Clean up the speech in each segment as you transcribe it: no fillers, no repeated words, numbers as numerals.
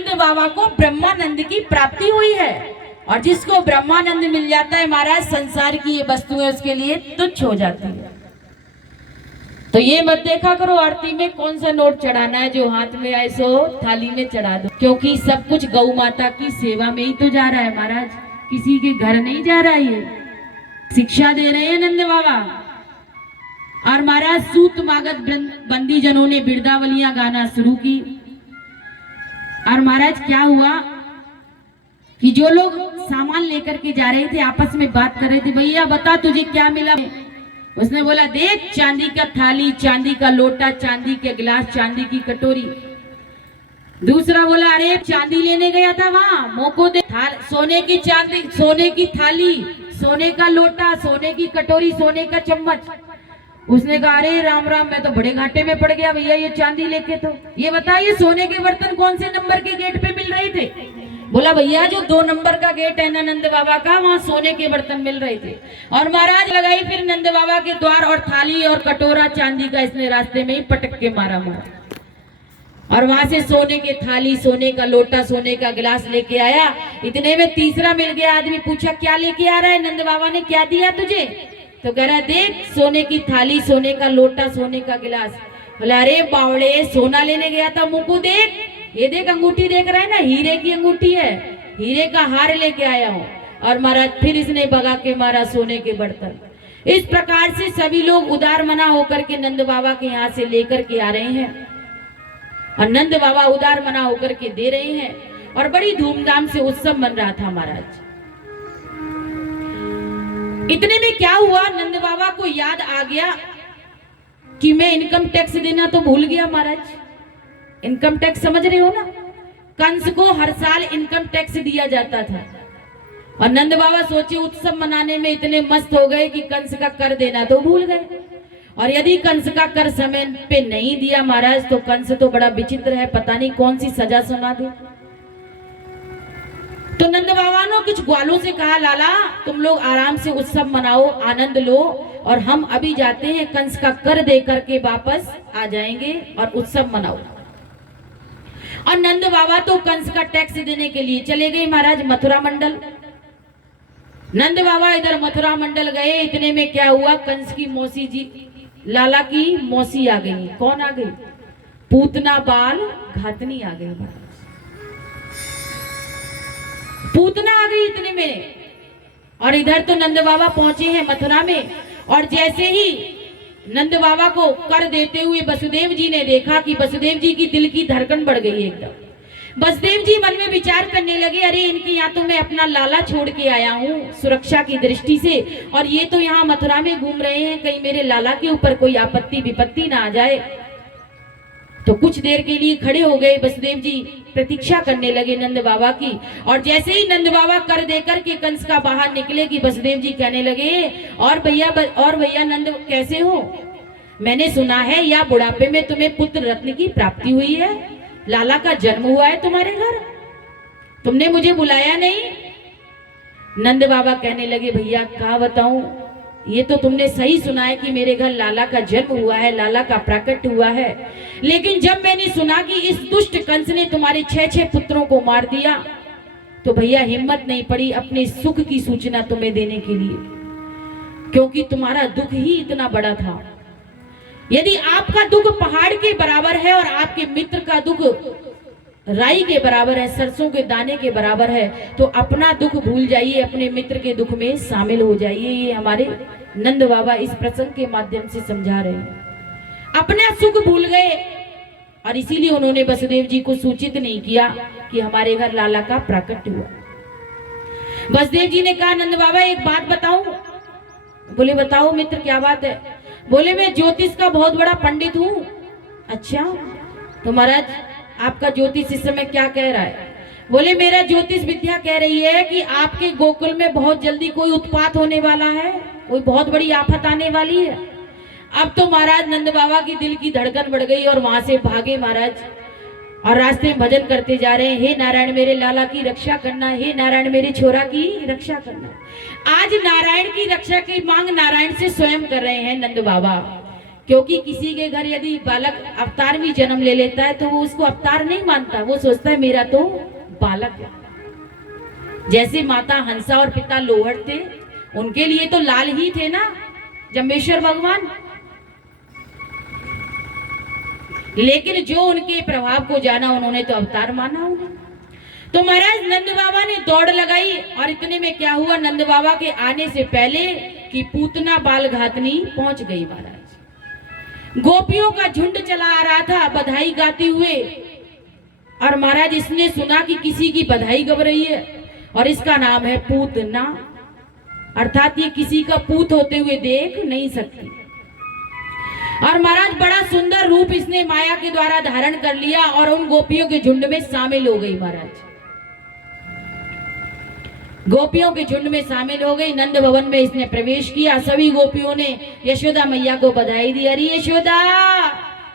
नंद बाबा को ब्रह्मानंद की प्राप्ति हुई है। और जिसको ब्रह्मानंद मिल जाता है महाराज, संसार की ये वस्तुएं उसके लिए तुच्छ हो जाती है। तो ये मत देखा करो आरती में कौन सा नोट चढ़ाना है, जो हाथ में आए सो थाली में चढ़ा दो, क्योंकि सब कुछ गौ माता की सेवा में ही तो जा रहा है महाराज, किसी के घर नहीं जा रहा है। ये शिक्षा दे रहे हैं नंद बाबा। और महाराज सूत मागत बंदी जनों ने बिरदावलियां गाना शुरू की। और महाराज क्या हुआ कि जो लोग सामान लेकर के जा रहे थे आपस में बात कर रहे थे, भैया बता तुझे क्या मिला। उसने बोला देख, चांदी का थाली, चांदी का लोटा, चांदी के गिलास, चांदी की कटोरी। दूसरा बोला अरे चांदी लेने गया था वहां, मोको दे सोने की चांदी, सोने की थाली, सोने का लोटा, सोने की कटोरी, सोने का चम्मच। उसने कहा अरे राम राम, मैं तो बड़े घाटे में पड़ गया भैया ये चांदी लेके। तो ये बताइए सोने के बर्तन कौन से नंबर के गेट पे मिल रहे थे। बोला भैया जो 2 नंबर का गेट है ना नंद बाबा का, वहां सोने के बर्तन मिल रहे थे। और महाराज लगाई फिर नंद बाबा के द्वार, और थाली और कटोरा चांदी का इसने रास्ते में ही पटक के मारा। और वहां से सोने के थाली, सोने का लोटा, सोने का गिलास लेके आया। इतने में तीसरा मिल गया आदमी। पूछा क्या लेके आ रहा है, नंद बाबा ने क्या दिया तुझे। तो कह रहा देख सोने की थाली, सोने का लोटा, सोने का गिलास। बोला अरे बावड़े, सोना लेने गया था, मुंह को देख, ये देख अंगूठी देख रहा है ना, हीरे की अंगूठी है, हीरे का हार लेके आया हूँ। और महाराज फिर इसने भगा के मारा सोने के बर्तन। इस प्रकार से सभी लोग उदार मना होकर के नंद बाबा के यहाँ से लेकर के आ रहे हैं, और नंद बाबा उदार मना होकर के दे रहे हैं। और बड़ी धूमधाम से उत्सव मन रहा था महाराज। इतने में क्या हुआ, नंद बाबा को याद आ गया कि मैं इनकम टैक्स देना तो भूल गया महाराज। इनकम टैक्स समझ रहे हो ना, कंस को हर साल इनकम टैक्स दिया जाता था। और नंद बाबा सोचे उत्सव मनाने में इतने मस्त हो गए कि कंस का कर देना तो भूल गए। और यदि कंस का कर समय पे नहीं दिया महाराज, तो कंस तो बड़ा विचित्र है, पता नहीं कौन सी सजा सुना दे। तो नंद बाबा ने कुछ ग्वालों से कहा लाला तुम लोग आराम से उत्सव मनाओ, आनंद लो, और हम अभी जाते हैं कंस का कर दे करके वापस आ जाएंगे और उत्सव मनाओ। और नंद बाबा तो कंस का टैक्स देने के लिए चले गए महाराज मथुरा मंडल। नंद बाबा इधर मथुरा मंडल गए। इतने में क्या हुआ, कंस की मौसी जी, लाला की मौसी आ गई। कौन आ गई, पूतना बाल घातनी आ गई। पूतना आ गई इतने में। और इधर तो नंद बाबा पहुंचे हैं मथुरा में। और जैसे ही नंद बाबा को कर देते हुए वसुदेव जी ने देखा कि वसुदेव जी की दिल की धड़कन बढ़ गई एकदम। वसुदेव जी मन में विचार करने लगे, अरे इनके यहाँ तो मैं अपना लाला छोड़ के आया हूँ सुरक्षा की दृष्टि से, और ये तो यहाँ मथुरा में घूम रहे हैं, कहीं मेरे लाला के ऊपर कोई आपत्ति विपत्ति ना आ जाए। तो कुछ देर के लिए खड़े हो गए वसुदेव जी, प्रतीक्षा करने लगे नंद बाबा की। और जैसे ही नंद बाबा कर देकर के कंस का बाहर निकले कि वसुदेव जी कहने लगे, और भैया नंद कैसे हो, मैंने सुना है या बुढ़ापे में तुम्हें पुत्र रत्न की प्राप्ति हुई है, लाला का जन्म हुआ है तुम्हारे घर, तुमने मुझे बुलाया नहीं। नंद बाबा कहने लगे भैया क्या बताऊं, ये तो तुमने सही सुना है कि मेरे घर लाला का जन्म हुआ है, लाला का प्राकट्य हुआ है, लेकिन जब मैंने सुना कि इस दुष्ट कंस ने तुम्हारे 6 पुत्रों को मार दिया, तो भैया हिम्मत नहीं पड़ी अपने सुख की सूचना तुम्हें देने के लिए, क्योंकि तुम्हारा दुख ही इतना बड़ा था। यदि आपका दुख पहाड़ के बराबर है और आपके मित्र का दुख राई के बराबर है, सरसों के दाने के बराबर है, तो अपना दुख भूल जाइए, अपने मित्र के दुख में शामिल हो जाइए। ये हमारे नंद बाबा इस प्रसंग के माध्यम से समझा रहे हैं। अपना सुख भूल गए, और इसीलिए उन्होंने वसुदेव जी को सूचित नहीं किया कि हमारे घर लाला का प्राकट्य हुआ। वसुदेव जी ने कहा नंद बाबा एक बात बताऊं। बोले बताओ मित्र क्या बात है। बोले मैं ज्योतिष का बहुत बड़ा पंडित हूँ। अच्छा तो महाराज आपका ज्योतिष इस समय क्या कह रहा है। बोले मेरा ज्योतिष विद्या कह रही है कि आपके गोकुल में बहुत जल्दी कोई उत्पात होने वाला है, कोई बहुत बड़ी आफत आने वाली है। अब तो महाराज नंद बाबा की दिल की धड़कन बढ़ गई और वहां से भागे महाराज, और रास्ते में भजन करते जा रहे हैं, हे नारायण मेरे लाला की रक्षा करना, हे नारायण मेरे छोरा की रक्षा करना। आज नारायण की रक्षा की मांग नारायण से स्वयं कर रहे हैं नंद बाबा, क्योंकि किसी के घर यदि बालक अवतार भी जन्म ले लेता है तो वो उसको अवतार नहीं मानता, वो सोचता है मेरा तो बालक है। जैसे माता हंसा और पिता लोहड़ थे, उनके लिए तो लाल ही थे ना जम्बेश्वर भगवान, लेकिन जो उनके प्रभाव को जाना उन्होंने तो अवतार माना उन्हें। तो महाराज नंद बाबा ने दौड़ लगाई और इतने में क्या हुआ, नंद बाबा के आने से पहले कि पूतना बाल घातनी पहुंच गई। महाराज गोपियों का झुंड चला आ रहा था बधाई गाते हुए, और महाराज इसने सुना कि किसी की बधाई गब रही है और इसका नाम है पूतना, अर्थात ये किसी का पूत होते हुए देख नहीं सकती। और महाराज बड़ा सुंदर रूप इसने माया के द्वारा धारण कर लिया और उन गोपियों के झुंड में शामिल हो गई। महाराज गोपियों के झुंड में शामिल हो गई, नंद भवन में इसने प्रवेश किया। सभी गोपियों ने यशोदा मैया को बधाई दी। अरे यशोदा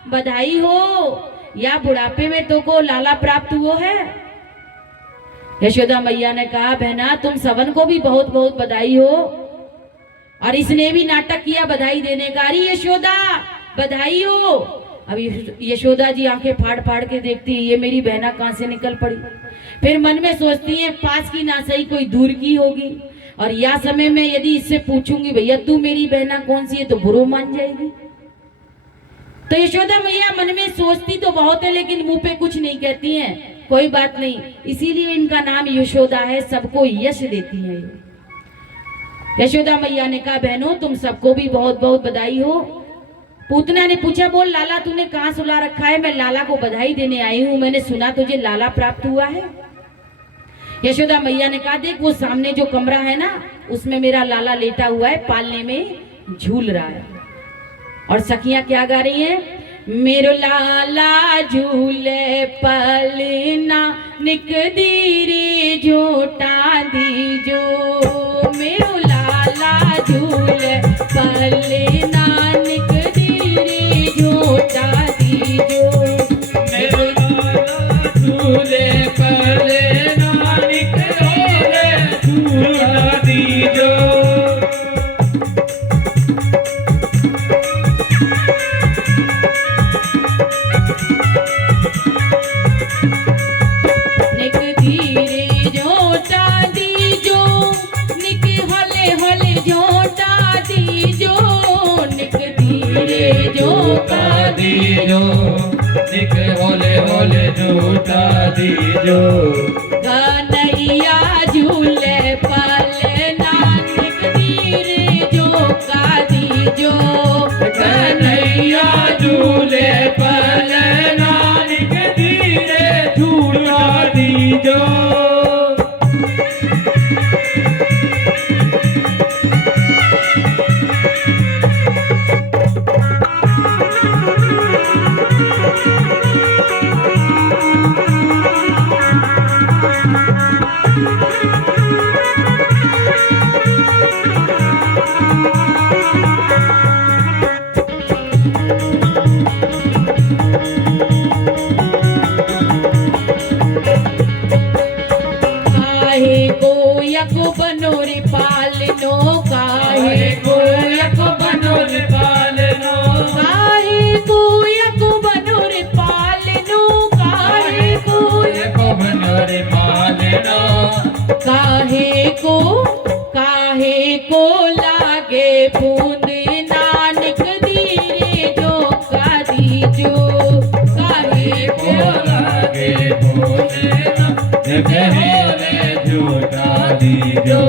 बधाई हो, या बुढ़ापे में तो को लाला प्राप्त हुआ है। यशोदा मैया ने कहा बहना तुम सबन को भी बहुत बहुत बधाई हो। और इसने भी नाटक किया बधाई देने का, अरे यशोदा बधाई हो। अब यशोदा जी आंखें फाड़ फाड़ के देखती है ये मेरी बहना कहां से निकल पड़ी। फिर मन में सोचती है पास की ना सही कोई दूर की होगी, और या समय में यदि इससे पूछूंगी भैया तू मेरी बहना कौन सी है तो बुरो मान जाएगी। तो यशोदा मैया मन में सोचती तो बहुत है लेकिन मुंह पे कुछ नहीं कहती हैं, कोई बात नहीं, इसीलिए इनका नाम यशोदा है, सबको यश देती है। यशोदा मैया ने कहा बहनों तुम सबको भी बहुत बहुत बधाई हो। पूतना ने पूछा बोल लाला तूने कहाँ सुला रखा है। मैं लाला को बधाई देने आई हूँ, मैंने सुना तुझे लाला प्राप्त हुआ है। यशोदा मैया ने कहा देख वो सामने जो कमरा है ना उसमें मेरा लाला लेटा हुआ है, पालने में झूल रहा है। और सखियां क्या गा रही हैं, मेरो लाला झूले पलना निक दीरे झोटा दीजो, मेरो लाला झूले पलना निक दीरे झोटा दीजो, मेरो लाला झूले पलना निक दीरे झोटा दीजो। निक होले होले झूठा दीजो, कन्हैया झूले पलना निक धीरे झोंका दीजो, कन्हैया झूले पलना निक धीरे झूठा दीजो। को बनोरे पालनो, काहे को यको बनोरे पालनो, काहे को यको बनोरे पालनो, काहे को यको बनोरे पालनो, काहे को लागे बूंद नानक धीरे झोंका दीजो, काहे को लागे बूंद नानक धीरे झोंका दीजो।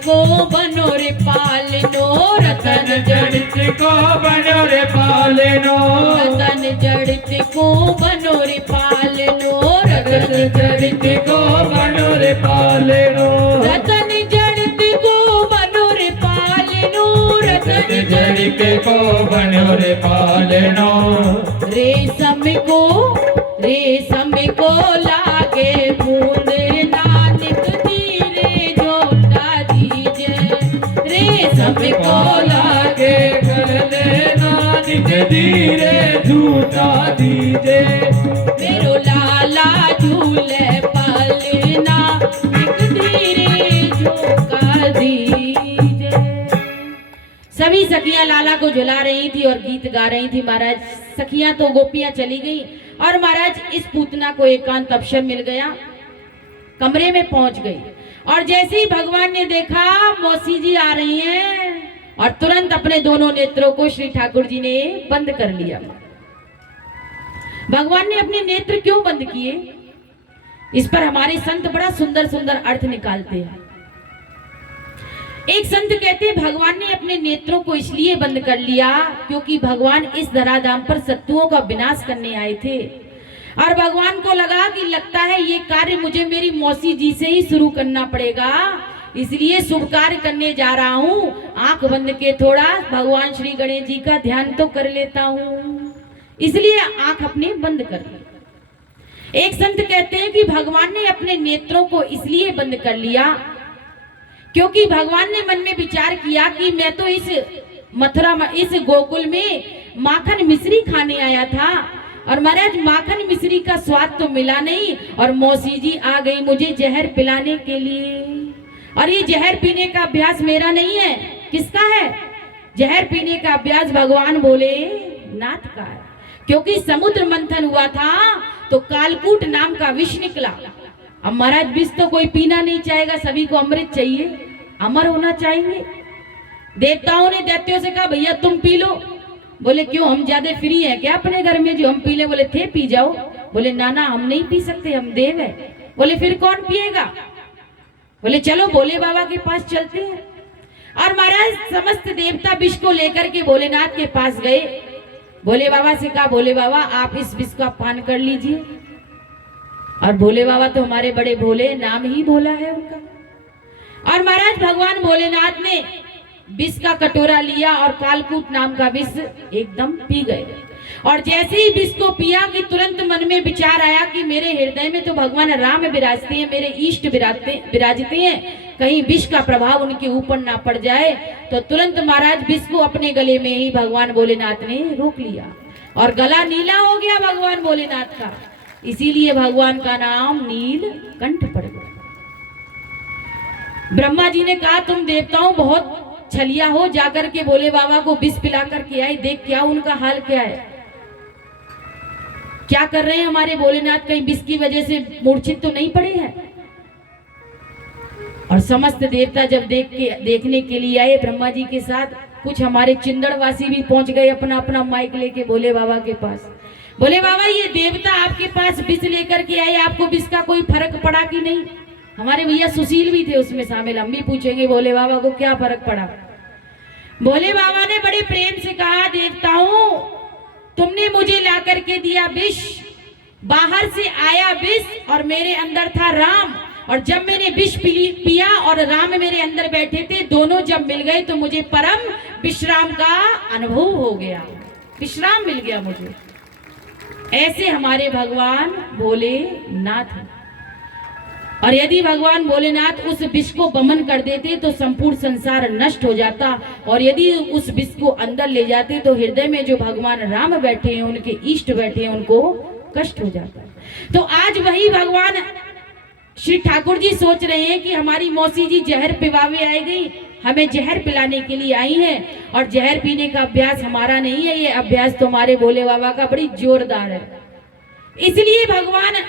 को बनोरे पालनो, रतन जड़ित को बनोरे पालनो, रतन जड़ित को बनोरे पालनो, रतन जड़ित को बनोरे पालनो, रतन जड़ित को बनोरे पालनो, रतन जड़ित को बन्यो रे पालनो। रेशम को लागे बूंद नानक धीरे जोता दीजे। रेशम को लागे गले नानक धीरे झूठा दीजे। मेरो लाला झूले पालना एक धीरे झोंका दीजे। सभी सखियां लाला को झुला रही थी और गीत गा रही थी। महाराज सखियां तो गोपियां चली गई और महाराज इस पूतना को एकांत अवसर मिल गया, कमरे में पहुंच गई और जैसे ही भगवान ने देखा मौसी जी आ रही हैं और तुरंत अपने दोनों नेत्रों को श्री ठाकुर जी ने बंद कर लिया। भगवान ने अपने नेत्र क्यों बंद किए, इस पर हमारे संत बड़ा सुंदर सुंदर अर्थ निकालते हैं। एक संत कहते हैं भगवान ने अपने नेत्रों को इसलिए बंद कर लिया क्योंकि भगवान इस धराधाम पर शत्रुओं का विनाश करने आए थे और भगवान को लगा कि लगता है ये कार्य मुझे मेरी मौसी जी से ही शुरू करना पड़ेगा, इसलिए शुभ कार्य करने जा रहा हूँ। आंख बंद के थोड़ा भगवान श्री गणेश जी का ध्यान तो कर लेता हूँ, इसलिए आंख अपने बंद कर ली। एक संत कहते हैं कि भगवान ने अपने नेत्रों को इसलिए बंद कर लिया क्योंकि भगवान ने मन में विचार किया कि मैं तो इस मथुरा इस गोकुल में माखन मिश्री खाने आया था और महाराज माखन मिश्री का स्वाद तो मिला नहीं और मौसी जी आ गई मुझे जहर पिलाने के लिए। और ये जहर पीने का अभ्यास मेरा नहीं है, किसका है? जहर पीने का अभ्यास भगवान भोले नाथ का है। क्योंकि समुद्र मंथन हुआ था तो कालकूट नाम का विष निकला। अब महाराज विष तो कोई पीना नहीं चाहेगा, सभी को अमृत चाहिए, अमर होना चाहिए। देवताओं ने दैत्यों से कहा भैया तुम पी लो। बोले क्यों, हम ज्यादा फ्री हैं क्या अपने घर में जो हम पी ले? बोले थे पी जाओ। बोले ना ना हम नहीं पी सकते, हम देव है। बोले फिर कौन पिएगा? बोले चलो भोले बाबा के पास चलते हैं। और महाराज समस्त देवता विष को लेकर के भोलेनाथ के पास गए। भोले बाबा से कहा भोले बाबा आप इस विष का पान कर लीजिए। और भोले बाबा तो हमारे बड़े भोले, नाम ही भोला है उनका। और महाराज भगवान भोलेनाथ ने विष का कटोरा लिया और कालकूट नाम का विष एकदम पी गए। और जैसे ही विष को पिया कि तुरंत मन में विचार आया कि मेरे हृदय में तो भगवान राम विराजते हैं, मेरे इष्ट विराजते हैं, कहीं विष का प्रभाव उनके ऊपर ना पड़ जाए। तो तुरंत महाराज विष को अपने गले में ही भगवान भोलेनाथ ने रोक लिया और गला नीला हो गया भगवान भोलेनाथ का। इसीलिए भगवान का नाम नीलकंठ पड़ गया। ब्रह्मा जी ने कहा तुम देवताओं बहुत छलिया हो, जाकर के भोले बाबा को विष पिला करके आई, देख क्या उनका हाल क्या है, क्या कर रहे हैं हमारे भोलेनाथ, कहीं विष की वजह से मूर्छित तो नहीं पड़े हैं। और समस्त देवता जब देखने के लिए आए ब्रह्मा जी के साथ, कुछ हमारे चिंदड़वासी भी पहुंच गए अपना अपना माइक लेके भोले बाबा के पास। बोले बाबा ये देवता आपके पास विष लेकर के आए, आपको विष का कोई फर्क पड़ा कि नहीं? हमारे भैया सुशील भी थे उसमें शामिल, हम भी पूछेंगे भोले बाबा को क्या फर्क पड़ा। भोले बाबा ने बड़े प्रेम से कहा देवताओं तुमने मुझे ला करके दिया विष, बाहर से आया विष और मेरे अंदर था राम, और जब मैंने विष पिया और राम मेरे अंदर बैठे थे, दोनों जब मिल गए तो मुझे परम विश्राम का अनुभव हो गया, विश्राम मिल गया मुझे। ऐसे हमारे भगवान भोलेनाथ। और यदि भगवान भोलेनाथ उस विष को बमन कर देते तो संपूर्ण संसार नष्ट हो जाता, और यदि उस विष को अंदर ले जाते तो हृदय में जो भगवान राम बैठे हैं, उनके इष्ट बैठे हैं, उनको कष्ट हो जाता। तो आज वही भगवान श्री ठाकुर जी सोच रहे हैं कि हमारी मौसी जी जहर पिवावे आई गई, हमें जहर पिलाने के लिए आई हैं, और जहर पीने का अभ्यास हमारा नहीं है, ये अभ्यास तो हमारे भोले बाबा का बड़ी जोरदार है। इसलिए भगवान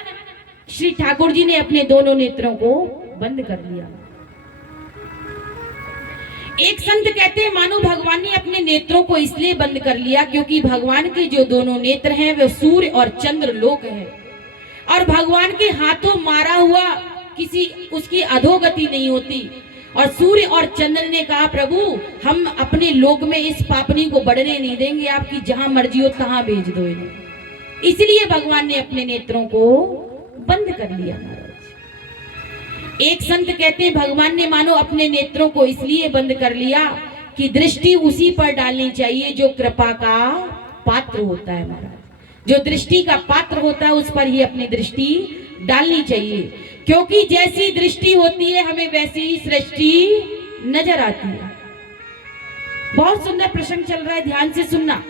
श्री ठाकुर जी ने अपने दोनों नेत्रों को बंद कर लिया। एक संत कहते हैं मानो भगवान ने अपने नेत्रों को इसलिए बंद कर लिया क्योंकि भगवान के जो दोनों नेत्र हैं वे सूर्य और चंद्र लोक है, और भगवान के हाथों मारा हुआ किसी उसकी अधोगति नहीं होती। और सूर्य और चंद्र ने कहा प्रभु हम अपने लोक में इस पापनी को बढ़ने नहीं देंगे, आपकी जहां मर्जी हो तहां भेज दो इन्हें। इसलिए भगवान ने अपने नेत्रों को बंद कर लिया महाराज। एक संत कहते हैं भगवान ने मानो अपने नेत्रों को इसलिए बंद कर लिया कि दृष्टि उसी पर डालनी चाहिए जो कृपा का पात्र होता है महाराज। जो दृष्टि का पात्र होता है उस पर ही अपनी दृष्टि डालनी चाहिए, क्योंकि जैसी दृष्टि होती है हमें वैसी ही सृष्टि नजर आती है। बहुत सुंदर प्रसंग चल रहा है, ध्यान से सुनना।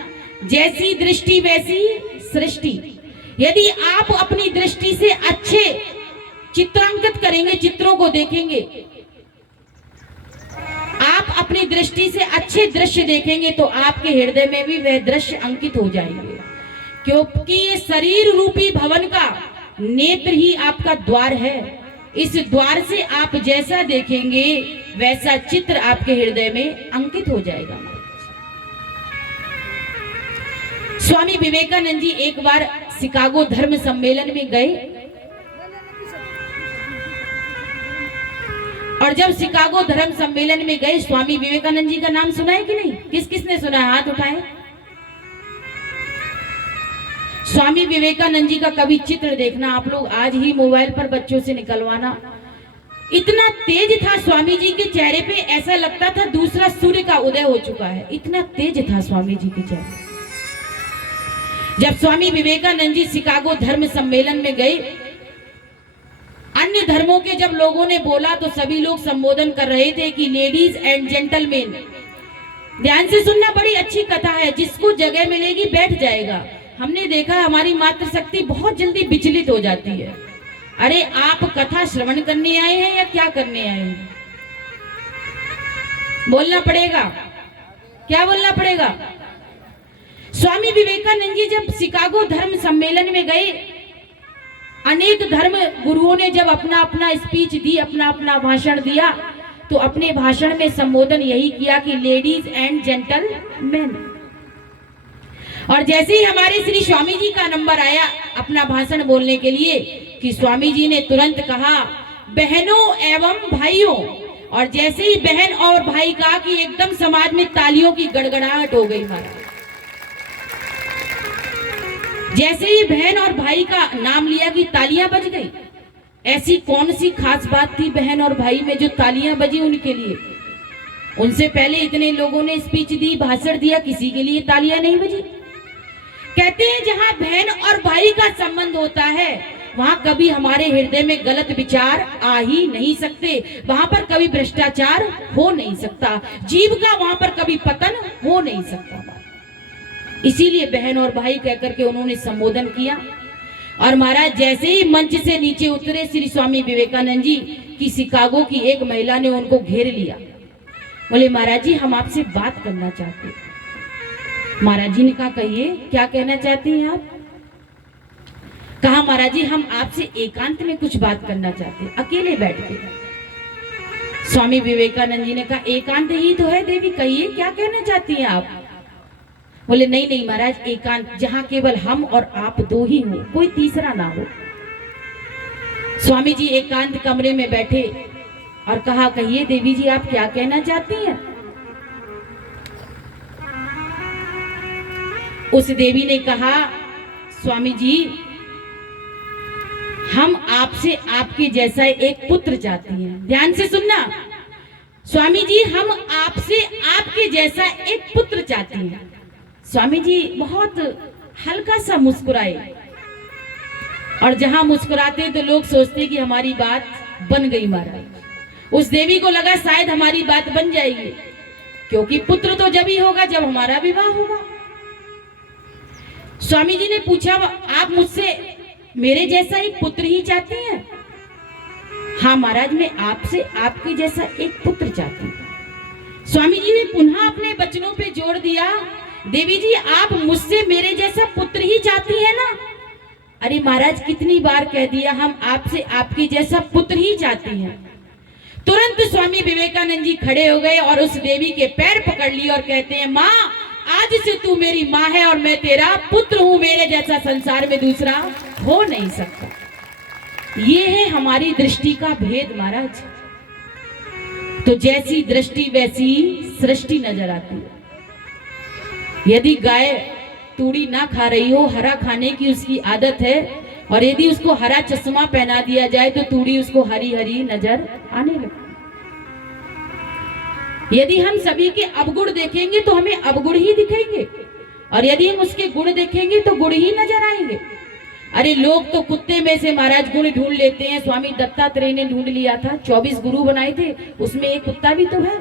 जैसी दृष्टि वैसी सृष्टि। यदि आप अपनी दृष्टि से अच्छे चित्रांकित करेंगे, चित्रों को देखेंगे, आप अपनी दृष्टि से अच्छे दृश्य देखेंगे तो आपके हृदय में भी वह दृश्य अंकित हो जाएंगे, क्योंकि ये शरीर रूपी भवन का नेत्र ही आपका द्वार है। इस द्वार से आप जैसा देखेंगे वैसा चित्र आपके हृदय में अंकित हो जाएगा। स्वामी विवेकानंद जी एक बार शिकागो धर्म सम्मेलन में गए, और जब शिकागो धर्म सम्मेलन में गए, स्वामी विवेकानंद जी का नाम सुना है कि नहीं? किस किसने सुना है? हाथ उठाएं। स्वामी विवेकानंद जी का कभी चित्र देखना आप लोग, आज ही मोबाइल पर बच्चों से निकलवाना। इतना तेज था स्वामी जी के चेहरे पे, ऐसा लगता था दूसरा सूर्य का उदय हो चुका है, इतना तेज था स्वामी जी के चेहरे। जब स्वामी विवेकानंद जी शिकागो धर्म सम्मेलन में गए, अन्य धर्मों के जब लोगों ने बोला तो सभी लोग संबोधन कर रहे थे कि लेडीज एंड जेंटलमैन। ध्यान से सुनना, बड़ी अच्छी कथा है, जिसको जगह मिलेगी बैठ जाएगा। हमने देखा हमारी मातृशक्ति बहुत जल्दी विचलित हो जाती है। अरे आप कथा श्रवण करने आए हैं या क्या करने आए हैं? बोलना पड़ेगा, क्या बोलना पड़ेगा? स्वामी विवेकानंद जी जब शिकागो धर्म सम्मेलन में गए, अनेक धर्म गुरुओं ने जब अपना अपना स्पीच दी, अपना अपना भाषण दिया, तो अपने भाषण में संबोधन यही किया कि लेडीज एंड जेंटलमैन। और जैसे ही हमारे श्री स्वामी जी का नंबर आया अपना भाषण बोलने के लिए, कि स्वामी जी ने तुरंत कहा बहनों एवं भाइयों, और जैसे ही बहन और भाई कहा कि एकदम समाज में तालियों की गड़गड़ाहट हो गई महाराज। जैसे ही बहन और भाई का नाम लिया कि तालियां बज गई। ऐसी कौन सी खास बात थी बहन और भाई में जो तालियां बजी उनके लिए? उनसे पहले इतने लोगों ने स्पीच दी, भाषण दिया, किसी के लिए तालियां नहीं बजी। कहते हैं जहां बहन और भाई का संबंध होता है वहां कभी हमारे हृदय में गलत विचार आ ही नहीं सकते, वहां पर कभी भ्रष्टाचार हो नहीं सकता, जीव का वहां पर कभी पतन हो नहीं सकता। इसीलिए बहन और भाई कहकर के उन्होंने संबोधन किया। और महाराज जैसे ही मंच से नीचे उतरे श्री स्वामी विवेकानंद जी की, शिकागो की एक महिला ने उनको घेर लिया। बोले महाराज जी हम आपसे बात करना चाहते हैं। महाराज जी ने कहा कहिए क्या कहना चाहती हैं आप? कहा महाराज जी हम आपसे एकांत में कुछ बात करना चाहते हैं, अकेले बैठ के। स्वामी विवेकानंद जी ने कहा एकांत ही तो है देवी, कहिए क्या कहना चाहती हैं आप? बोले नहीं नहीं महाराज, एकांत जहां केवल हम और आप दो ही हो, कोई तीसरा ना हो। स्वामी जी एकांत कमरे में बैठे और कहा कहिए देवी जी आप क्या कहना चाहती हैं? उस देवी ने कहा स्वामी जी हम आपसे आपके जैसा एक पुत्र चाहती हैं। ध्यान से सुनना स्वामी जी, हम आपसे आपके जैसा एक पुत्र चाहती हैं। स्वामी जी बहुत हल्का सा मुस्कुराए, और जहां मुस्कुराते तो लोग सोचते कि हमारी बात बन गई महाराज। उस देवी को लगा शायद हमारी बात बन जाएगी, क्योंकि पुत्र तो जब ही होगा जब हमारा विवाह होगा। स्वामी जी ने पूछा आप मुझसे मेरे जैसा एक पुत्र ही चाहती हैं? हाँ महाराज मैं आपसे आपके जैसा एक पुत्र चाहती हूँ। स्वामी जी ने पुनः अपने वचनों पे जोर दिया, देवी जी आप मुझसे मेरे जैसा पुत्र ही चाहती है ना? अरे महाराज कितनी बार कह दिया, हम आपसे आपके जैसा पुत्र ही चाहती हैं। तुरंत स्वामी विवेकानंद जी खड़े हो गए और उस देवी के पैर पकड़ लिए और कहते हैं माँ आज से तू मेरी माँ है और मैं तेरा पुत्र हूं, मेरे जैसा संसार में दूसरा हो नहीं सकता। ये है हमारी दृष्टि का भेद महाराज। तो जैसी दृष्टि वैसी सृष्टि नजर आती है। यदि गाय तूड़ी ना खा रही हो, हरा खाने की उसकी आदत है, और यदि उसको हरा चश्मा पहना दिया जाए तो तूड़ी उसको हरी हरी नजर आने लगती। यदि हम सभी के अवगुण देखेंगे तो हमें अवगुण ही दिखेंगे, और यदि हम उसके गुण देखेंगे तो गुण ही नजर आएंगे। अरे लोग तो कुत्ते में से महाराज गुण ढूंढ लेते हैं। स्वामी दत्तात्रेय ने ढूंढ लिया था, 24 गुरु बनाए थे, उसमें एक कुत्ता भी तो है।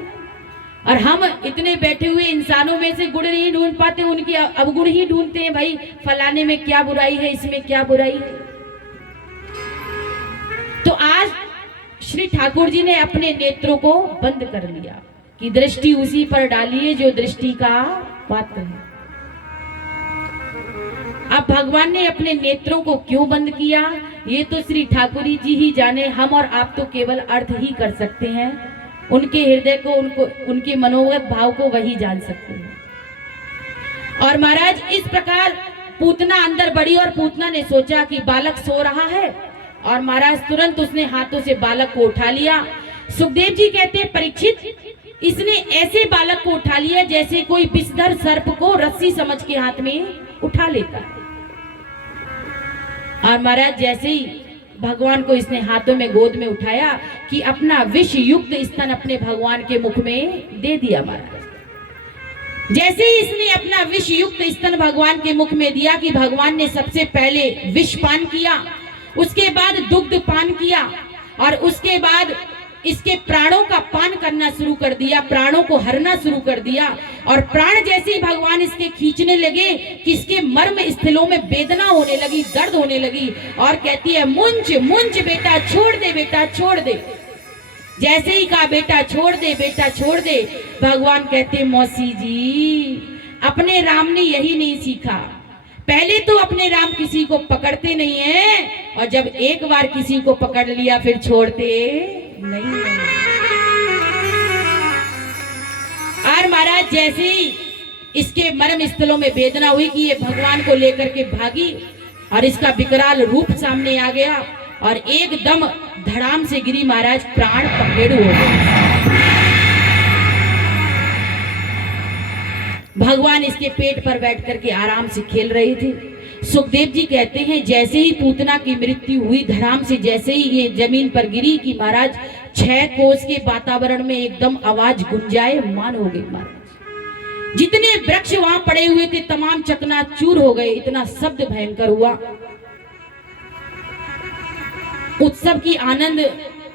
और हम इतने बैठे हुए इंसानों में से गुण नहीं ढूंढ पाते, उनके अवगुण ही ढूंढते हैं। भाई फलाने में क्या बुराई है, इसमें क्या बुराई है। तो आज श्री ठाकुर जी ने अपने नेत्रों को बंद कर लिया कि दृष्टि उसी पर डालिए जो दृष्टि का पात्र है। अब भगवान ने अपने नेत्रों को क्यों बंद किया, ये तो श्री ठाकुरी जी ही जाने। हम और आप तो केवल अर्थ ही कर सकते हैं, उनके हृदय को, उनके मनोगत भाव को वही जान सकते हैं। और महाराज इस प्रकार पूतना अंदर बढ़ी और पूतना ने सोचा कि बालक सो रहा है, और महाराज तुरंत उसने हाथों से बालक को उठा लिया। सुखदेव जी कहते हैं, परीक्षित, इसने ऐसे बालक को उठा लिया जैसे कोई विषधर सर्प को रस्सी समझ के हाथ में उठा लेता है। और महाराज जैसे ही भगवान को इसने हाथों में गोद में उठाया कि अपना विष युक्त स्तन अपने भगवान के मुख में दे दिया। महाराज जैसे ही इसने अपना विष युक्त स्तन भगवान के मुख में दिया कि भगवान ने सबसे पहले विष पान किया, उसके बाद दुग्ध पान किया, और उसके बाद इसके प्राणों का पान करना शुरू कर दिया, प्राणों को हरना शुरू कर दिया। और प्राण जैसे ही भगवान इसके खींचने लगे कि इसके मर्म स्थलों में वेदना होने लगी, दर्द होने लगी, और कहती है, मुंज मुंज बेटा, छोड़ दे बेटा, छोड़ दे। जैसे ही कहा बेटा छोड़ दे, बेटा छोड़ दे, भगवान कहते, मौसी जी, अपने राम ने यही नहीं सीखा। पहले तो अपने राम किसी को पकड़ते नहीं है, और जब एक बार किसी को पकड़ लिया फिर छोड़ते नहीं है। और महाराज जैसे ही इसके मर्म स्थलों में वेदना हुई कि ये भगवान को लेकर के भागी, और इसका विकराल रूप सामने आ गया, और एकदम धड़ाम से गिरी। महाराज प्राण पखेरु हो गए। भगवान इसके पेट पर बैठ करके आराम से खेल रहे थे। सुखदेव जी कहते हैं, जैसे ही पूतना की मृत्यु हुई, धड़ाम से जैसे ही ये जमीन पर गिरी कि महाराज 6 कोस के वातावरण में एकदम आवाज गुंजायमान हो गई। महाराज जितने वृक्ष वहां पड़े हुए थे तमाम चकनाचूर हो गए, इतना शब्द भयंकर हुआ। उत्सव की आनंद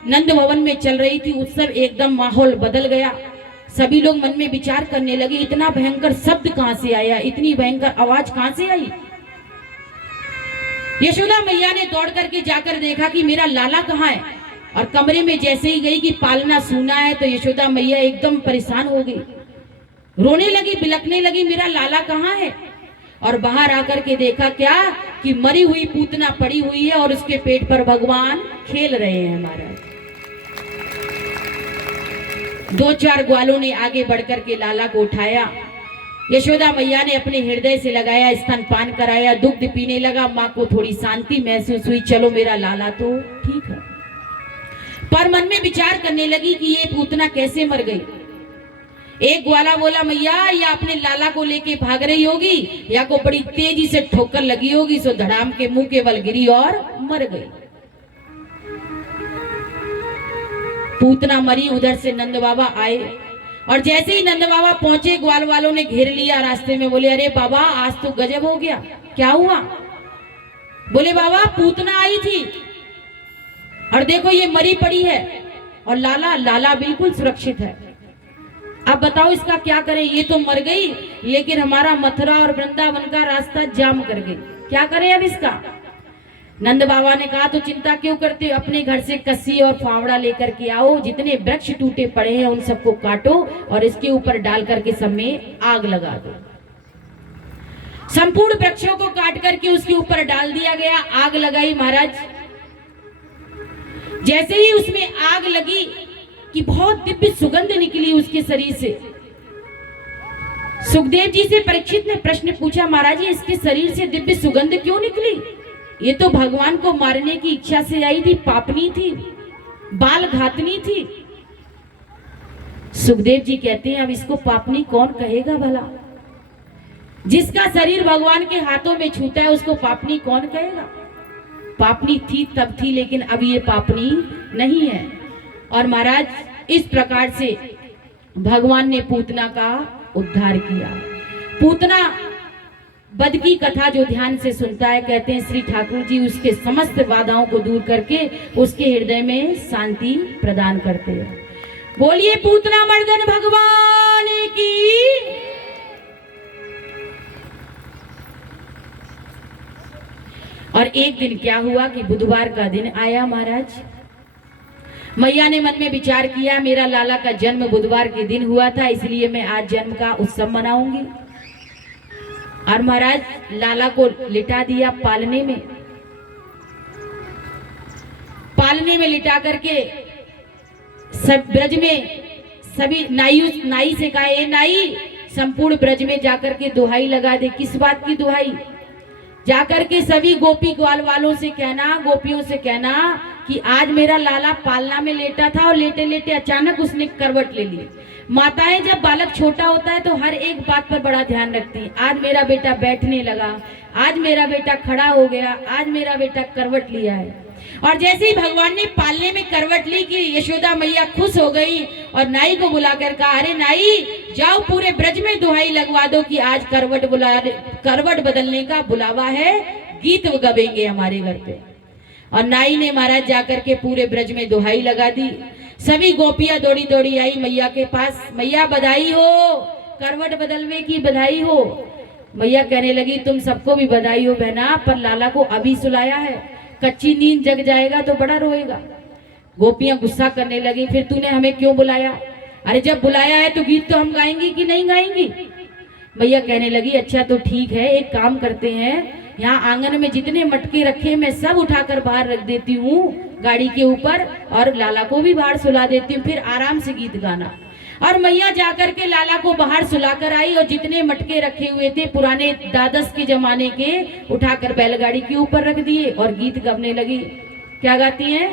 नंद भवन में चल रही थी, उत्सव एकदम माहौल बदल गया। सभी लोग मन में विचार करने लगे, इतना भयंकर शब्द कहां से आया, इतनी भयंकर आवाज कहां से आई। यशोदा मैया ने दौड़ करके जाकर देखा कि मेरा लाला कहाँ है, और कमरे में जैसे ही गई कि पालना सूना है, तो यशोदा मैया एकदम परेशान हो गई, रोने लगी, बिलखने लगी, मेरा लाला कहाँ है। और बाहर आकर के देखा क्या कि मरी हुई पूतना पड़ी हुई है, और उसके पेट पर भगवान खेल रहे हैं। महाराज 2-4 ग्वालों ने आगे बढ़कर के लाला को उठाया। यशोदा मैया ने अपने हृदय से लगाया, स्तनपान कराया, दुग्ध पीने लगा। माँ को थोड़ी शांति महसूस हुई, चलो मेरा लाला तो ठीक है। पर मन में विचार करने लगी कि ये पूतना कैसे मर गई। एक ग्वाला बोला, मैया या अपने लाला को लेके भाग रही होगी, या को बड़ी तेजी से ठोकर लगी होगी, सो धड़ाम के मुंह के बल गिरी और मर गई। पूतना मरी, उधर से नंद बाबा आए, और जैसे ही नंद बाबा पहुंचे ग्वाल वालों ने घेर लिया रास्ते में। बोले, अरे बाबा आज तो गजब हो गया, क्या हुआ। बोले, बाबा पूतना आई थी और देखो ये मरी पड़ी है, और लाला बिल्कुल सुरक्षित है। अब बताओ इसका क्या करें, ये तो मर गई, लेकिन हमारा मथुरा और वृंदावन का रास्ता जाम कर गई, क्या करें अब इसका। नंद बाबा ने कहा, तो चिंता क्यों करते हो, अपने घर से कस्सी और फावड़ा लेकर के आओ, जितने वृक्ष टूटे पड़े हैं उन सबको काटो, और इसके ऊपर डाल करके सब में आग लगा दो। संपूर्ण वृक्षों को काट करके उसके ऊपर डाल दिया गया, आग लगाई। महाराज जैसे ही उसमें आग लगी कि बहुत दिव्य सुगंध निकली उसके शरीर से। सुखदेव जी से परीक्षित ने प्रश्न पूछा, महाराज जी इसके शरीर से दिव्य सुगंध क्यों निकली। ये तो भगवान को मारने की इच्छा से आई थी, पापनी थी, बाल घातनी थी। सुखदेव जी कहते हैं, अब इसको पापनी कौन कहेगा भला। जिसका शरीर भगवान के हाथों में छूता है उसको पापनी कौन कहेगा। पापनी थी तब थी, लेकिन अब ये पापनी नहीं है। और महाराज इस प्रकार से भगवान ने पूतना का उद्धार किया। पूतना वध की कथा जो ध्यान से सुनता है, कहते हैं श्री ठाकुर जी उसके समस्त बाधाओं को दूर करके उसके हृदय में शांति प्रदान करते हैं। बोलिए पूतना मर्दन भगवान की। और एक दिन क्या हुआ कि बुधवार का दिन आया महाराज। मैया ने मन में विचार किया, मेरा लाला का जन्म बुधवार के दिन हुआ था, इसलिए मैं आज जन्म का उत्सव मनाऊंगी। और महाराज लाला को लिटा दिया पालने में। पालने में लिटा करके सब ब्रज में सभी नाई से कहा, ए नाई संपूर्ण ब्रज में जाकर के दुहाई लगा दे। किस बात की दुहाई? जाकर के सभी गोपी ग्वाल वालों से कहना, गोपियों से कहना कि आज मेरा लाला पालना में लेटा था और लेटे लेटे अचानक उसने करवट ले ली। माताएं जब बालक छोटा होता है तो हर एक बात पर बड़ा ध्यान रखती हैं। आज मेरा बेटा बैठने लगा, आज मेरा बेटा खड़ा हो गया, आज मेरा बेटा करवट लिया है। और जैसे ही भगवान ने पालने में करवट ली कि यशोदा मैया खुश हो गई और नाई को बुलाकर कहा, अरे नाई जाओ पूरे ब्रज में दुहाई लगवा दो कि आज करवट बदलने का बुलावा है, गीत गवेंगे हमारे घर पे। और नाई ने महाराज जाकर के पूरे ब्रज में दुहाई लगा दी। सभी गोपियां दौड़ी दौड़ी आई मैया के पास, मैया बधाई हो, करवट बदलने की बधाई हो। मैया कहने लगी, तुम सबको भी बधाई हो बहना, पर लाला को अभी सुलाया है, कच्ची नींद जग जाएगा तो बड़ा रोएगा। गोपियां गुस्सा करने लगी, फिर तूने हमें क्यों बुलाया? अरे जब बुलाया है तो गीत तो हम गाएंगे कि नहीं गाएंगी? मैया कहने लगी, अच्छा तो ठीक है, एक काम करते हैं, यहाँ आंगन में जितने मटके रखे मैं सब उठाकर बाहर रख देती हूँ गाड़ी के ऊपर, और लाला को भी बाहर सुला देती हूँ, फिर आराम से गीत गाना। और मैया जाकर के लाला को बाहर सुलाकर आई और जितने मटके रखे हुए थे पुराने दादस के जमाने के उठाकर बैलगाड़ी के ऊपर रख दिए और गीत गाने लगी। क्या गाती हैं?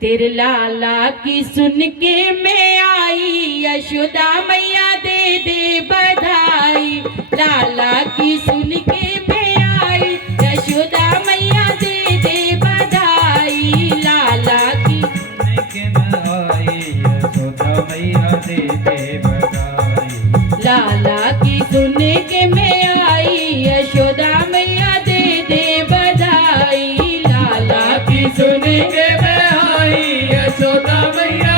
तेरे लाला की सुन के मैं आई, यशोदा मैया दे दे बधाई। लाला की सुन के मैं आई, यशोदा मैया दे दे बधाई। लाला की सुन के मैं आई, यशोदा मैया दे दे बधाई। लाला की सुन के मैं आई, यशोदा मैया दे दे बधाई। लाला की सुन के मैं आई, यशोदा मैया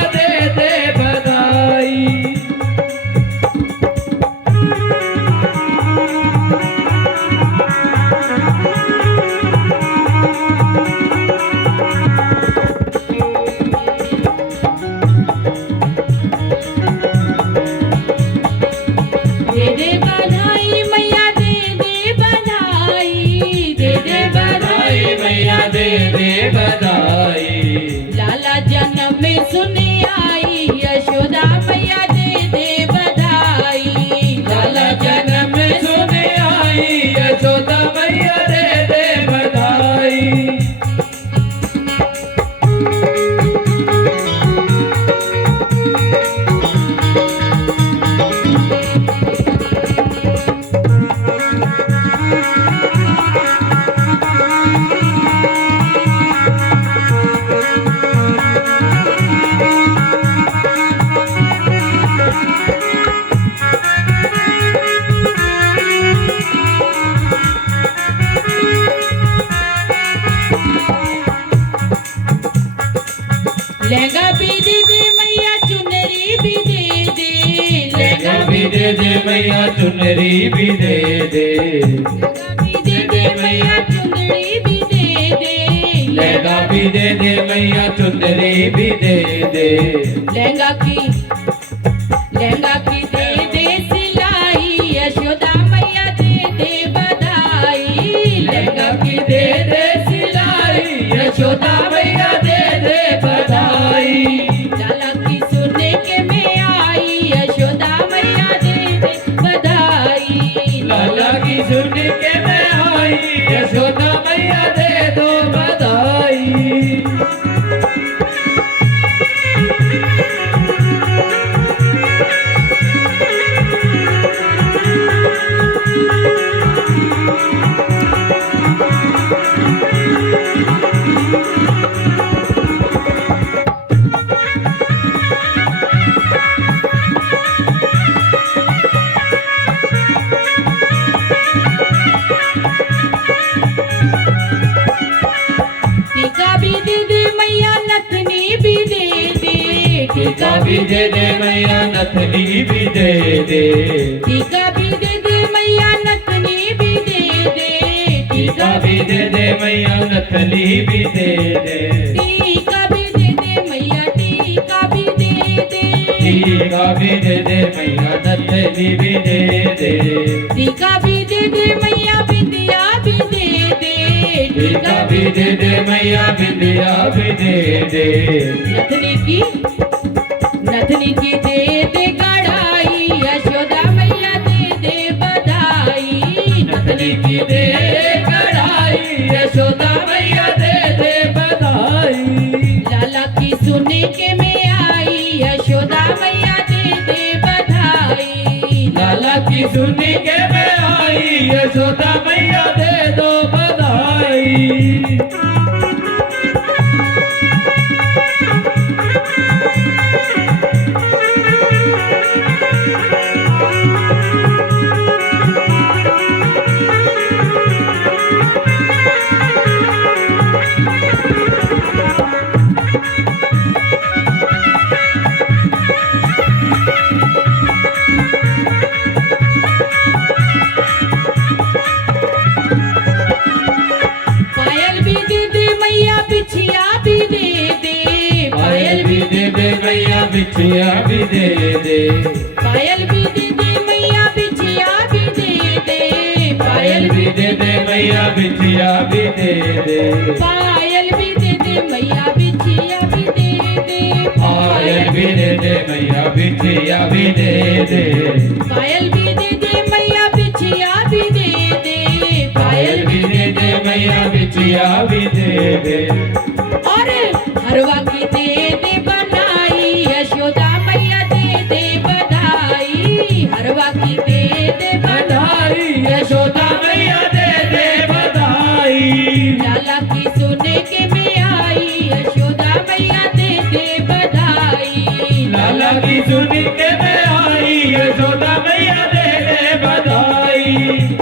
दे दे बधाई। लाला जन्म में सुन आई, यशोदा मैया दे दे बधाई। लाला जन्म में सुन आई, यशोदा मैया दे दे बधाई। लहंगा भी दे दे मैया, चुनरी भी दे दे। लहंगा भी दे दे मैया, चुनरी भी दे दे। लहंगा भी दे दे मैया, चुनरी भी दे दे। लहंगा भी दे दे मैया, चुनरी भी दे दे। लहंगा की दे दे सिलाई, यशोदा मैया दे दे बधाई। लहंगा की दे दे सिलाई, यशोदा मैया दे दे बधाई। लाला की सुन के मैं आई, यशोदा मैया दे दे बधाई। लाला की सुन के मैं आई, यशोदा मैया दे दो बधाई। टीका भी दे दे मैया नथनी भी दे दे टीका भी दे दे मैया नथनी भी दे दे टीका भी दे दे मैया नथनी भी दे दे टीका भी दे दे मैया टीका भी दे दे टीका भी दे दे मैया नथनी भी दे दे टीका भी दे दे मैया बिंदिया भी दे दे टीका भी दे दे मैया बिंदिया भी दे दे नथनी की दे दे कढ़ाई यशोदा मैया दे दे बधाई नथनी की दे कढ़ाई यशोदा मैया दे दे बधाई लाला की सुने के में आई यशोदा मैया दे दे बधाई लाला की सुनी के मैं आई यशोदा मैया दे दो बधाई पायल भी दे दे मैया बिछिया भी दे दे पायल भी दे दे मैया बिछिया भी दे दे पायल भी दे दे मैया बिछिया भी दे दे पायल भी दे दे मैया बिछिया भी दे दे पायल भी दे दे मैया बिछिया भी दे दे पायल भी दे दे मैया बिछिया भी दे दे पायल भी दे दे मैया बिछिया भी दे दे पायल भी दे दे मैया बिछिया भी दे दे और हरवा की दे दे बनाई यशोदा मैया दे दे बधाई हरवा की दे दे बधाई यशोदा मैया दे दे बधाई लाला की सुने के में आई यशोदा मैया दे दे बधाई लाला की सुनी के मैं आई यशोदा मैया दे दे बधाई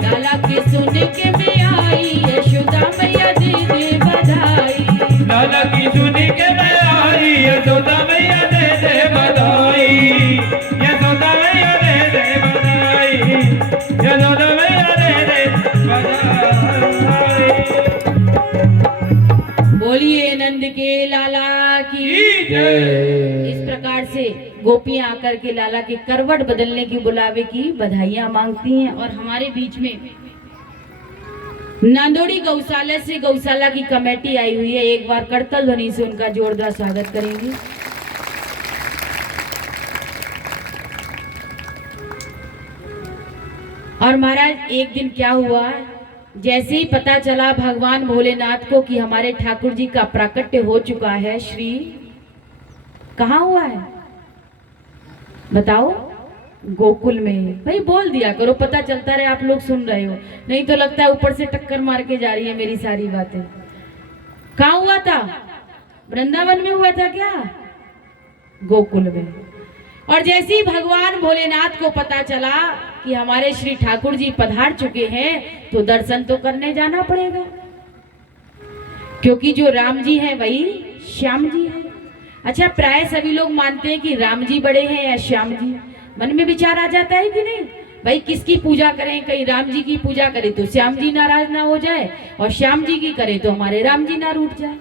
लाला की सुने के में आई यशोदा मैया दे दे बधाई लाला की सुनी के मैं आई यशोदा मैया दे दे बधाई यशोदा मैया दे दे बधाई यशोदा मैया दे दे बधाई बोलिए नंद के लाला की जय इस प्रकार से गोपियां आकर के लाला के करवट बदलने की बुलावे की बधाइयां मांगती हैं और हमारे बीच में नांदोड़ी गौशाला से गौशाला की कमेटी आई हुई है। एक बार करतल ध्वनि से उनका जोरदार स्वागत करेंगे। और महाराज एक दिन क्या हुआ, जैसे ही पता चला भगवान भोलेनाथ को कि हमारे ठाकुर जी का प्राकट्य हो चुका है, श्री कहाँ हुआ है बताओ? गोकुल में। भाई बोल दिया करो, पता चलता रहे आप लोग सुन रहे हो, नहीं तो लगता है ऊपर से टक्कर मार के जा रही है मेरी सारी बातें। कहाँ हुआ था? वृंदावन में हुआ था क्या? गोकुल में। और जैसे ही भगवान भोलेनाथ को पता चला कि हमारे श्री ठाकुर जी पधार चुके हैं तो दर्शन तो करने जाना पड़ेगा, क्योंकि जो राम जी हैं वही श्याम जी हैं। अच्छा, प्राय सभी लोग मानते हैं कि राम जी बड़े हैं या श्याम जी। मन में विचार आ जाता है कि नहीं, भाई किसकी पूजा करें? कहीं राम जी की पूजा करें तो श्याम जी नाराज ना हो जाए, और श्याम जी की करें तो हमारे राम जी ना रूठ जाए।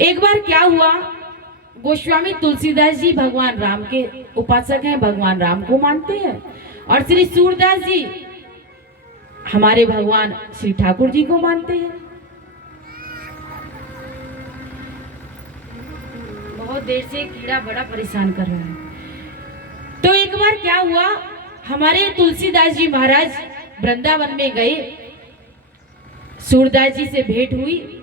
एक बार क्या हुआ, गोस्वामी तुलसीदास जी भगवान राम के उपासक हैं, भगवान राम को मानते हैं, और श्री सूरदास जी हमारे भगवान श्री ठाकुर जी को मानते हैं। बहुत देर से कीड़ा बड़ा परेशान कर रहा है। तो एक बार क्या हुआ, हमारे तुलसीदास जी महाराज वृंदावन में गए, सूरदास जी से भेंट हुई।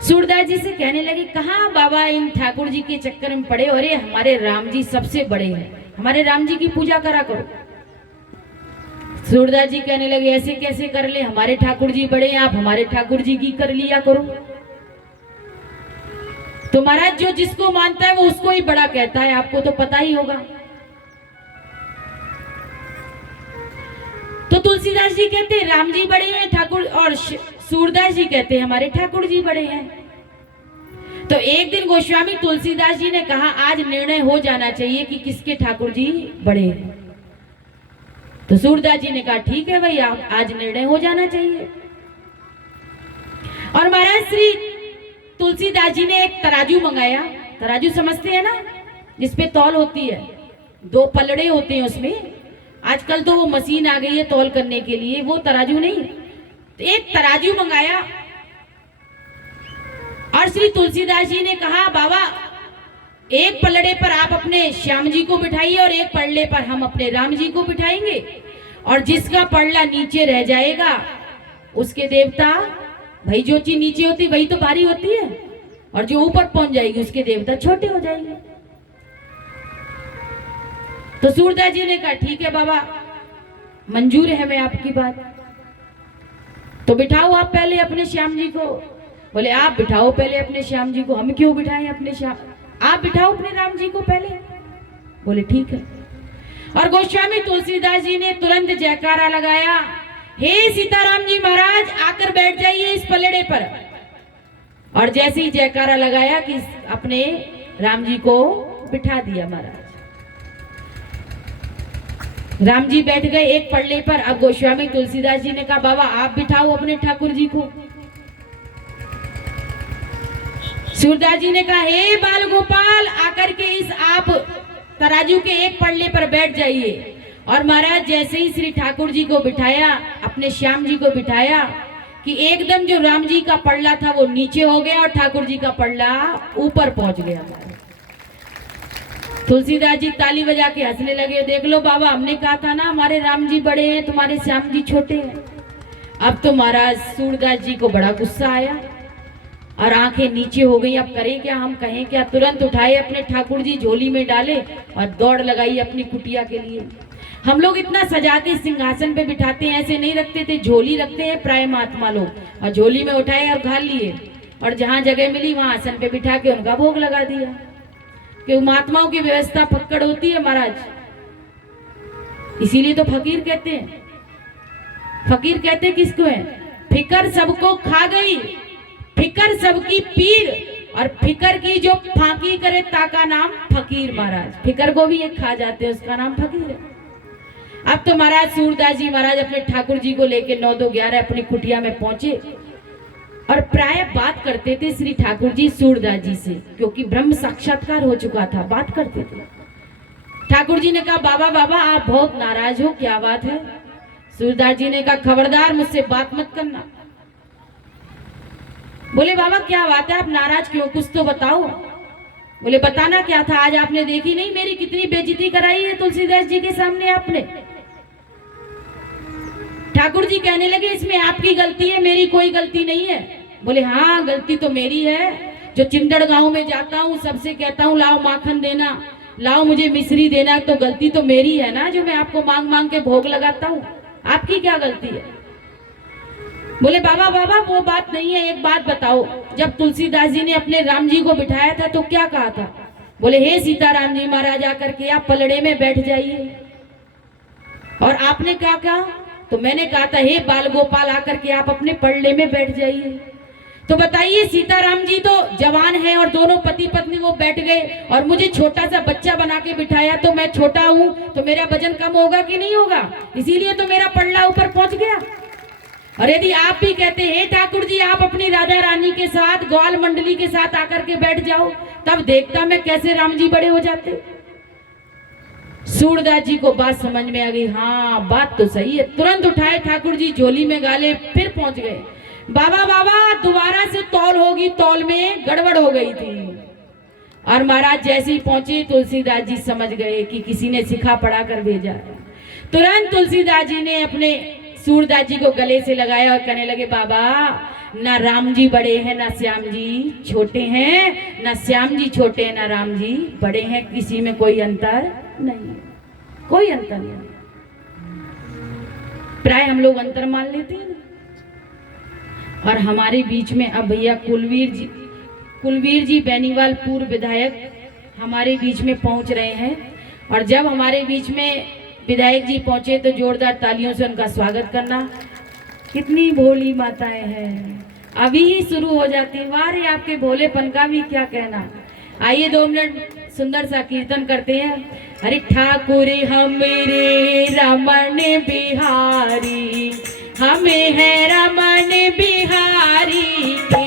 सूरदास जी से कहने लगे, कहाँ बाबा इन ठाकुर जी के चक्कर में पड़े, अरे हमारे राम जी सबसे बड़े हैं, हमारे राम जी की पूजा करा करो। सूरदास जी कहने लगे, ऐसे कैसे कर ले, हमारे ठाकुर जी बड़े हैं, आप हमारे ठाकुर जी की कर लिया करो। तो महाराज जो जिसको मानता है वो उसको ही बड़ा कहता है, आपको तो पता ही होगा। तो तुलसीदास जी कहते हैं राम जी बड़े हैं ठाकुर, और सूरदास जी कहते हैं हमारे ठाकुर जी बड़े हैं। तो एक दिन गोस्वामी तुलसीदास जी ने कहा आज निर्णय हो जाना चाहिए कि किसके ठाकुर जी बड़े हैं। तो सूरदास जी ने कहा ठीक है भाई, आज निर्णय हो जाना चाहिए। और महाराज श्री तुलसीदास जी ने एक तराजू मंगाया। तराजू समझते हैं ना, जिसपे तौल होती है, 2 पलड़े होते हैं उसमें। आजकल तो वो मशीन आ गई है तौल करने के लिए, वो तराजू नहीं। तो एक तराजू मंगाया और श्री तुलसीदास जी ने कहा बाबा एक पलड़े पर आप अपने श्याम जी को बिठाइए और एक पलड़े पर हम अपने राम जी को बिठाएंगे, और जिसका पलड़ा नीचे रह जाएगा उसके देवता, भाई जो चीज नीचे होती वही तो भारी होती है, और जो ऊपर पहुंच जाएगी उसके देवता छोटे हो जाएंगे। तो सूरदास जी ने कहा ठीक है बाबा, मंजूर है मैं आपकी बात। तो बिठाओ आप पहले अपने श्याम जी को। बोले आप बिठाओ पहले अपने श्याम जी को, हम क्यों बिठाएं अपने श्याम, आप बिठाओ अपने राम जी को पहले। बोले ठीक है। और गोस्वामी तुलसीदास जी ने तुरंत जयकारा लगाया, हे सीताराम जी महाराज आकर बैठ जाइए इस पलड़े पर। और जैसे ही जयकारा लगाया कि अपने राम जी को बिठा दिया महाराज। राम जी बैठ गए एक पलड़े पर। अब गोस्वामी तुलसीदास जी ने कहा बाबा आप बिठाओ अपने ठाकुर जी को। सूरदास जी ने कहा हे बाल गोपाल आकर के इस आप तराजू के एक पलड़े पर बैठ जाइए। और महाराज जैसे ही श्री ठाकुर जी को बिठाया, अपने श्याम जी को बिठाया, कि एकदम जो राम जी का पलड़ा था वो नीचे हो गया और ठाकुर जी का पलड़ा ऊपर पहुंच गया। तुलसीदास जी ताली बजा के हंसने लगे, देख लो बाबा हमने कहा था ना हमारे राम जी बड़े हैं तुम्हारे श्याम जी छोटे हैं। अब तो महाराज सूरदास जी को बड़ा गुस्सा आया और आंखें नीचे हो गई। अब करें क्या, हम कहें क्या। तुरंत उठाए अपने ठाकुर जी, झोली में डाले और दौड़ लगाई अपनी कुटिया के लिए। हम लोग इतना सजा के सिंहासन पे बिठाते हैं, ऐसे नहीं रखते थे, झोली रखते हैं प्राय महात्मा लोग, और झोली में उठाए और घाल लिए, और जहां जगह मिली वहां आसन पे बिठा के उनका भोग लगा दिया। कि महात्माओं की व्यवस्था फक्कड़ होती है महाराज, इसीलिए तो फकीर कहते हैं। फकीर कहते किसको है, फिकर सबको खा गई, फिकर सबकी पीर, और फिकर की जो फांकी करे ताका नाम फकीर। महाराज फिकर को भी एक खा जाते हैं, उसका नाम फकीर है। अब तो महाराज सूरदास जी महाराज अपने ठाकुर जी को लेके 9-2-11 अपनी कुटिया में पहुंचे और प्राय बात करते थे श्री ठाकुर जी सूरदास जी से, क्योंकि ब्रह्म साक्षात्कार हो चुका था, बात करते थे। ठाकुर जी ने कहा बाबा बाबा आप बहुत नाराज हो, क्या बात है। सूरदास जी ने कहा खबरदार मुझसे बात मत करना। बोले बाबा क्या बात है, आप नाराज क्यों, कुछ तो बताओ। बोले बताना क्या था, आज आपने देखी नहीं मेरी कितनी बेइज्जती कराई है तुलसीदास जी के सामने आपने। ठाकुर जी कहने लगे इसमें आपकी गलती है, मेरी कोई गलती नहीं है। बोले हाँ गलती तो मेरी है, जो चिंदड़ गांव में जाता हूँ सबसे कहता हूँ लाओ माखन देना, लाओ मुझे मिश्री देना, तो गलती तो मेरी है ना, जो मैं आपको मांग मांग के भोग लगाता हूँ, आपकी क्या गलती है। बोले बाबा बाबा वो बात नहीं है, एक बात बताओ, जब तुलसीदास जी ने अपने राम जी को बिठाया था तो क्या कहा था। बोले हे सीताराम जी महाराज आकर के आप पलड़े में बैठ जाइए। और आपने क्या कहा, तो मैंने कहा था हे बाल गोपाल आकर के आप अपने पलड़े में बैठ जाइए। तो बताइए सीताराम जी तो जवान हैं और दोनों पति पत्नी वो बैठ गए, और मुझे छोटा सा बच्चा बना के बिठाया, तो मैं छोटा हूं तो मेरा वजन कम होगा कि नहीं होगा, इसीलिए तो मेरा पलड़ा ऊपर पहुंच गया। और यदि आप भी कहते हैं ठाकुर जी आप अपनी राधा रानी के साथ ग्वाल मंडली के साथ आकर के बैठ जाओ, तब देखता मैं कैसे राम जी बड़े हो जाते। सूरदास जी को बात समझ में आ गई, हाँ बात तो सही है। तुरंत उठाए ठाकुर जी, झोली में गाले, फिर पहुंच गए। बाबा बाबा दोबारा से तौल होगी, तौल में गड़बड़ हो गई थी। और महाराज जैसे ही पहुंचे तुलसीदास जी समझ गए कि किसी ने सिखा पढ़ा कर भेजा। तुरंत तुलसीदास जी ने अपने सूरदास जी को गले से लगाया और कहने लगे बाबा ना राम जी बड़े हैं ना श्याम जी छोटे हैं, ना श्याम जी छोटे हैं ना राम जी बड़े हैं, किसी में कोई अंतर नहीं, कोई अंतर नहीं। प्राय हम लोग अंतर मान लेते हैं ना। और हमारे बीच में अब भैया कुलवीर जी बेनीवाल पूर्व विधायक हमारे बीच में पहुंच रहे हैं। और जब हमारे बीच में विधायक जी पहुंचे तो जोरदार तालियों से उनका स्वागत करना। कितनी भोली माताएं हैं, अभी ही शुरू हो जाती है। वाह रे आपके भोलेपन का भी क्या कहना। आइए 2 मिनट सुंदर सा कीर्तन करते हैं। अरे ठाकुर हमरे रमन बिहारी, हमें है रमन बिहारी के।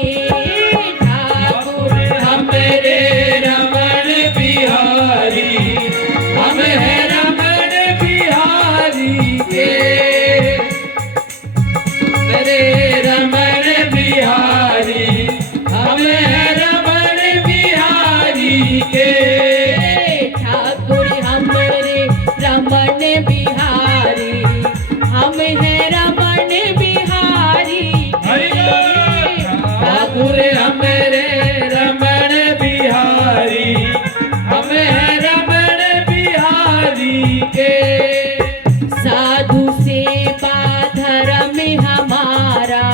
ठाकुर हमरे रमन बिहारी, हम है रमन बिहारी के। मेरे रमन बिहारी, हम है रमन बिहारी के। ठाकुर हमरे रमन बिहारी, हम है रमन बिहारी के। ठाकुर हमरे रमन बिहारी, हम है रमन बिहारी के। साधु सेवा धर्म हमारा,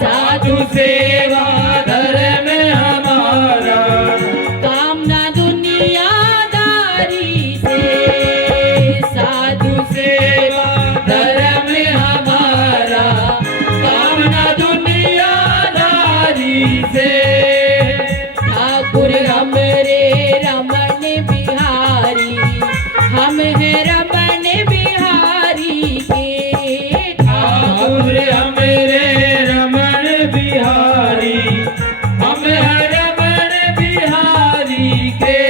साधु सेवा धर्म हमारा, कामना दुनियादारी से। साधु सेवा धर्म हमारा, कामना दुनियादारी से। ठाकुर हमरे रमन बिहारी, हम है रमन बिहारी के। ठाकुर हमरे रमन बिहारी, हम है रमन बिहारी के।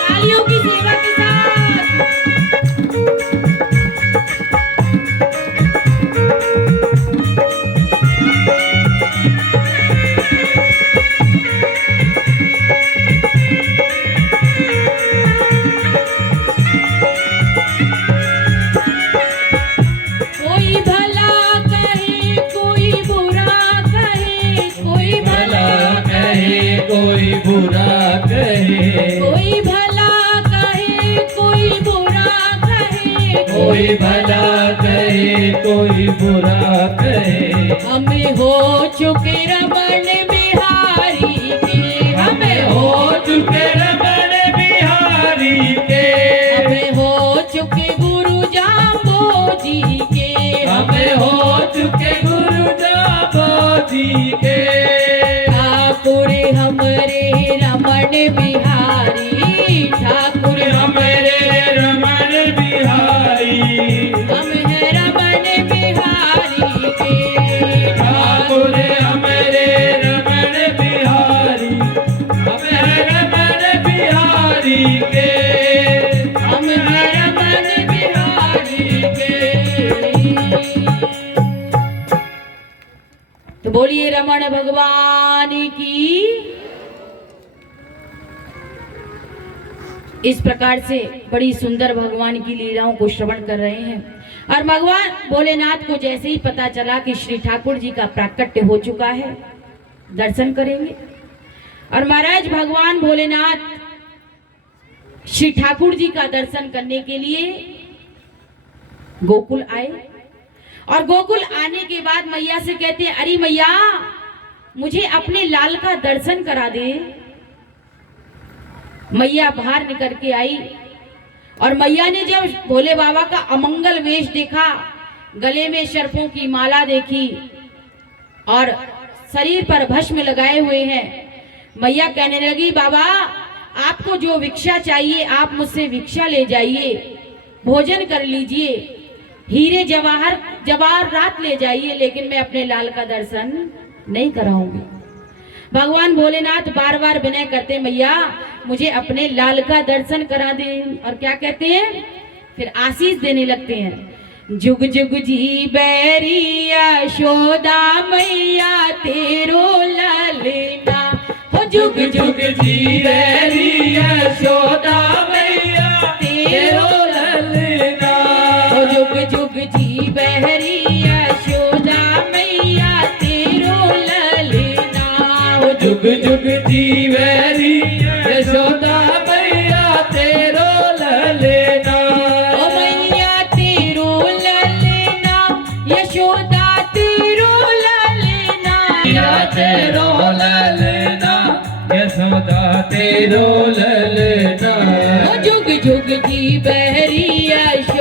तालियों की सेवा के साथ। कोई भला कहे कोई बुरा कहे, कोई भला भला कहे कोई बुरा कहे, कोई भला कहे कोई बुरा कहे। कोई भला कहे कोई बुरा कहे। हमें हो चुके रमन बिहारी के, हमें हो चुके रमन बिहारी के। हमें हो चुके गुरु जाम्बो जी के। हमें हो चुके गुरु जाबो जी के। ठाकुर हमरे रमन बिहारी, ठाकुर हमरे रमन बिहारी, हम है रमन बिहारी के। ठाकुर हमरे रमन बिहारी, हम है रमन बिहारी के। हम है रमन बिहारी के। तो बोलिए रमण भगवान की। इस प्रकार से बड़ी सुंदर भगवान की लीलाओं को श्रवण कर रहे हैं। और भगवान भोलेनाथ को जैसे ही पता चला कि श्री ठाकुर जी का प्राकट्य हो चुका है, दर्शन करेंगे। और महाराज भगवान भोलेनाथ श्री ठाकुर जी का दर्शन करने के लिए गोकुल आए। और गोकुल आने के बाद मैया से कहते हैं, अरे मैया मुझे अपने लाल का दर्शन करा दे। मैया बाहर निकल के आई और मैया ने जब भोले बाबा का अमंगल वेश देखा, गले में सर्पों की माला देखी और शरीर पर भस्म लगाए हुए हैं, मैया कहने लगी, बाबा आपको जो भिक्षा चाहिए आप मुझसे भिक्षा ले जाइए, भोजन कर लीजिए, हीरे जवाहरात ले जाइए, लेकिन मैं अपने लाल का दर्शन नहीं कराऊंगी। भगवान भोलेनाथ बार बार विनय करते, मैया मुझे अपने लाल का दर्शन करा दें। और क्या कहते हैं, फिर आशीष देने लगते हैं, जुग जुग जी बैरी यशोदा मैया तेरो ललना हो। जुग जुग जी बैरी यशोदा मैया तेरो ललना हो। जुग जुग जी बहरी यशोदा मैया तेरो ललना हो। जुग जुग जीवेरी यशोदा मैया तेरो ललना। ओ मैया तेरो ललना, यशोदा तेरो ललना। तेरो ललना ओ जुग जुग जी बहरी यशोदा